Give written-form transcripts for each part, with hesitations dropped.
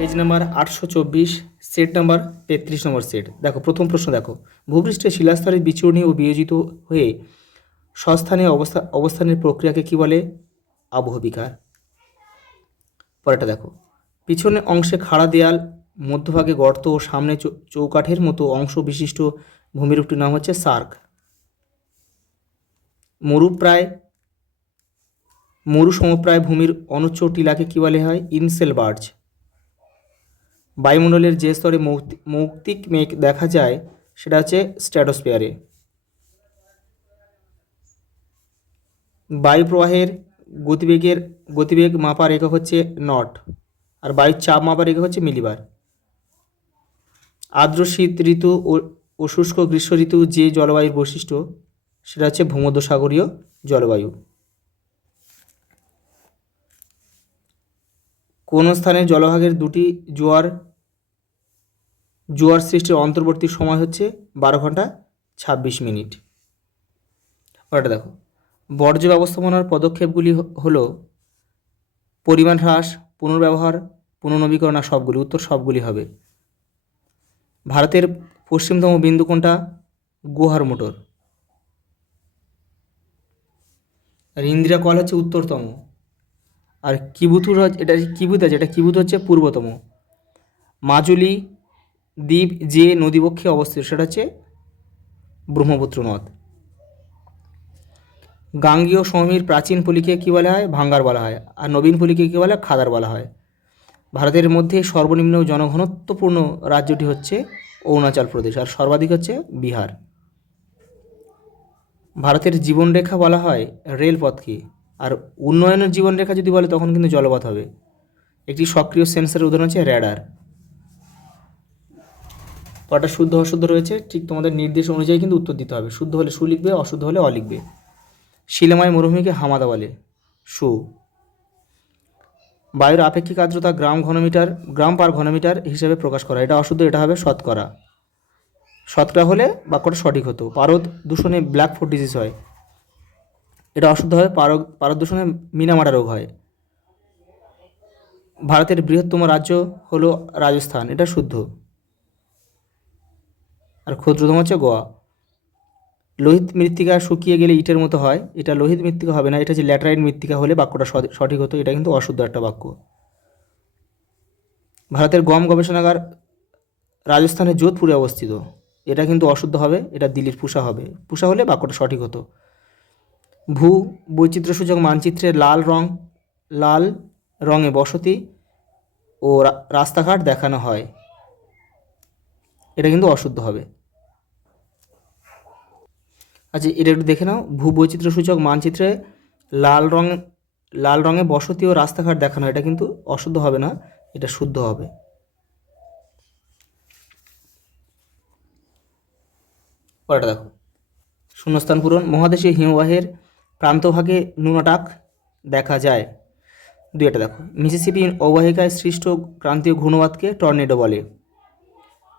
Page number 824, set number 33 নম্বর set. দেখো প্রথম প্রশ্ন, দেখো ভূপৃষ্ঠে শিলাস্তরের বিচূর্ণী ও বিয়োজিত হয়ে স্বস্থানে অবস্থানের প্রক্রিয়াকে কি বলে? আবহবিকার। পরেরটা দেখো, পিছনের অংশে খাড়া দেয়াল, মধ্যভাগে গর্ত ও সামনে চৌকাঠের মতো অংশ বিশিষ্ট ভূমিরূপটির নাম হচ্ছে সার্ক। মরু সমপ্রায় ভূমির অনুচ্চ টিলাকে কি বলে হয়? In-cell barge. বায়ুমণ্ডলের যে স্তরে মৌক্তিক মেঘ দেখা যায় সেটা হচ্ছে স্ট্র্যাটোস্ফিয়ারে। বায়ু প্রবাহের গতিবেগ মাপার একক হচ্ছে নট, আর বায়ুর চাপ মাপার একক হচ্ছে মিলিবার। আর্দ্র শীত ঋতু ও শুষ্ক গ্রীষ্ম ঋতু যে জলবায়ুর বৈশিষ্ট্য সেটা হচ্ছে ভূমধ্যসাগরীয় জলবায়ু। কোন স্থানের জলভাগের দুটি জোয়ার সৃষ্টির অন্তর্বর্তী সময় হচ্ছে 12 ঘন্টা 26 মিনিট। ওটা দেখো, বর্জ্য ব্যবস্থাপনার পদক্ষেপগুলি হলো পরিমাণ হ্রাস, পুনর্ব্যবহার, পুনর্নবীকরণ, আর সবগুলি। উত্তর সবগুলি হবে। ভারতের পশ্চিমতম বিন্দু কোনটা? গুহার মোটর। আর ইন্দিরা কল হচ্ছে উত্তরতম। আর কিবুথুর এটা কিবুত আছে, এটা কিবুত হচ্ছে পূর্বতম। মাজুলি দ্বীপ যে নদীবক্ষে অবস্থিত সেটা হচ্ছে ব্রহ্মপুত্র নদ। গাঙ্গীয় সমভূমির প্রাচীন পলিকে কী বলা হয়? ভাঙ্গার বলা হয়। আর নবীন পলিকে কী বলা হয়? খাদার বলা হয়। ভারতের মধ্যে সর্বনিম্ন জনঘনত্বপূর্ণ রাজ্যটি হচ্ছে অরুণাচল প্রদেশ, আর সর্বাধিক হচ্ছে বিহার। ভারতের জীবনরেখা বলা হয় রেলপথকে, আর উন্নয়নের জীবনরেখা যদি বলে তখন কিন্তু জলপথ হবে। একটি সক্রিয় সেন্সরের উদাহরণ হচ্ছে র্যাডার। কটা শুদ্ধ অশুদ্ধ রয়েছে ঠিক তোমাদের নির্দেশ অনুযায়ী কিন্তু উত্তর দিতে হবে। শুদ্ধ হলে সু লিখবে, অশুদ্ধ হলে অ লিখবে। শিলাময় মরুভূমিকে হামাদা বলে, সু। বায়ুর আপেক্ষিক আর্দ্রতা গ্রাম পার ঘনমিটার হিসেবে প্রকাশ করা, এটা অশুদ্ধ, এটা হবে শতকরা। শতকরা হলে বাক্যটা সঠিক হতো। পারদ দূষণে ব্ল্যাক ফুট ডিজিজ হয়, এটা অশুদ্ধ হবে। পারদ দূষণে মিনামাটা রোগ হয়। ভারতের বৃহত্তম রাজ্য হলো রাজস্থান, এটা শুদ্ধ। আর ক্ষুদ্রতম হচ্ছে গোয়া। লোহিত মৃত্তিকা শুকিয়ে গেলে ইটের মতো হয়, এটা লোহিত মৃত্তিকা হবে না, এটা হচ্ছে ল্যাটেরাইট মৃত্তিকা হলে বাক্যটা সঠিক হতো, এটা কিন্তু অশুদ্ধ একটা বাক্য। ভারতের গম গবেষণাগার রাজস্থানের যোধপুরে অবস্থিত, এটা কিন্তু অশুদ্ধ হবে, এটা দিল্লির পুষা হবে। পুষা হলে বাক্যটা সঠিক হতো। ভূ বৈচিত্র্যসূচক মানচিত্রে লাল রঙে বসতি ও রাস্তাঘাট দেখানো হয়, এটা কিন্তু অশুদ্ধ হবে। আচ্ছা, এটা একটু দেখে নাও। ভূ বৈচিত্র্যসূচক মানচিত্রে লাল রঙে বসতি ও রাস্তাঘাট দেখানো, এটা কিন্তু অশুদ্ধ হবে না, এটা শুদ্ধ হবে। পরেরটা দেখো, শূন্যস্থান পূরণ। মহাদেশীয় হিমবাহের প্রান্তভাগে নুনাটাক দেখা যায়। দুইটা দেখো, মিসিসিপি অববাহিকায় সৃষ্ট ক্রান্তীয় ঘূর্ণবাতকে টর্নেডো বলে।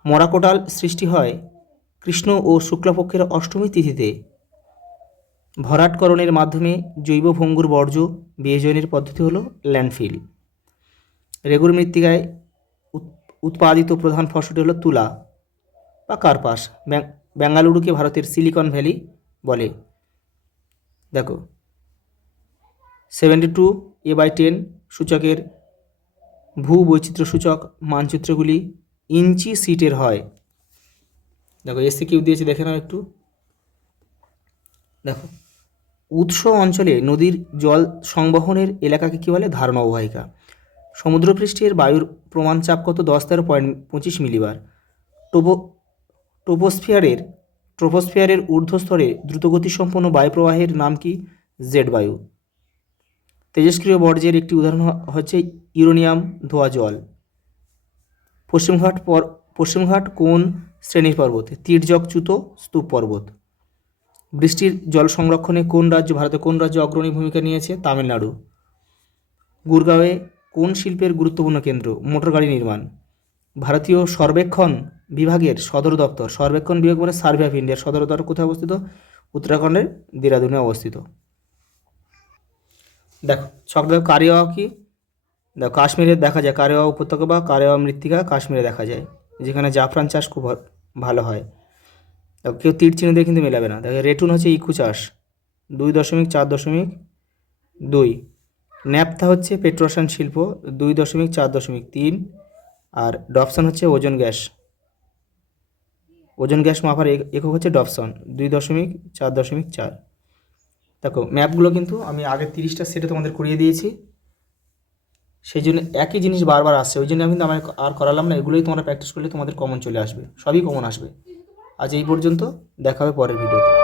মরাকোটাল সৃষ্টি হয় কৃষ্ণ ও শুক্লপক্ষের অষ্টমী তিথিতে। ভরাটকরণের মাধ্যমে জৈব ভঙ্গুর বর্জ্য বিয়োজনের পদ্ধতি হলো ল্যান্ডফিল। রেগুর মৃত্তিকায় উৎপাদিত প্রধান ফসলটি হলো তুলা বা কার্পাস। বেঙ্গালুরুকে ভারতের সিলিকন ভ্যালি বলে। দেখো, 72/10 সূচকের ভূ বৈচিত্র্য সূচক মানচিত্রগুলি ইঞ্চি সিটের হয়। দেখো এসে কিউ দিয়েছে, দেখে নাও একটু। দেখো, উৎস অঞ্চলে নদীর জল সংবহনের এলাকাকে কী বলে? ধারণ অববাহিকা। সমুদ্রপৃষ্ঠের বায়ুর প্রমাণ চাপ কত? 10^25 মিলিবার। ট্রোপোস্ফিয়ারের ঊর্ধ্বস্তরে দ্রুতগতিসম্পন্ন বায়ুপ্রবাহের নাম কি? জেড বায়ু। তেজস্ক্রিয় বর্জ্যের একটি উদাহরণ হচ্ছে ইউরেনিয়াম ধোয়া জল। পশ্চিমঘাট কোন শ্রেণীর পর্বত? তির্যকচ্যুত স্তূপ পর্বত। বৃষ্টির জল সংরক্ষণে ভারতের কোন রাজ্য অগ্রণী ভূমিকা নিয়েছে? তামিলনাড়ু। গুরগাঁওয়ে কোন শিল্পের গুরুত্বপূর্ণ কেন্দ্র? মোটর গাড়ি নির্মাণ। ভারতীয় সর্বেক্ষণ বিভাগের সদর দপ্তর, সর্বেক্ষণ বিভাগ মানে সার্ভে অফ ইন্ডিয়ার সদর দপ্তর কোথায় অবস্থিত? উত্তরাখণ্ডের দেরাদুনে অবস্থিত। দেখো ছকটা, কারিয়া কি? দেখো কাশ্মীরে দেখা যায়, কারেওয়া উপত্যকা বা কারেওয়া মৃত্তিকা কাশ্মীরে দেখা যায়, যেখানে জাফরান চাষ খুব ভালো হয়। দেখো কেউ তীর চিহ্ন দিয়ে কিন্তু মেলাবে না। দেখো রেটুন হচ্ছে ইকু চাষ 2.4.2। ন্যাপথা হচ্ছে পেট্রোরসায়ন শিল্প 2.4.3। আর ডপসন হচ্ছে ওজন গ্যাস, ওজন গ্যাস মাপার একক হচ্ছে ডপসন 2.4.4। দেখো ম্যাপগুলো কিন্তু আমি আগের 30টা সেটে তোমাদের করিয়ে দিয়েছি, সেই জন্য একই জিনিস বারবার আসছে, ওই জন্য আমি কিন্তু আমার আর করালাম না। এগুলোই তোমরা প্র্যাকটিস করলে তোমাদের কমন চলে আসবে, সবই কমন আসবে। আজ এই পর্যন্ত, দেখা হবে পরের ভিডিওতে।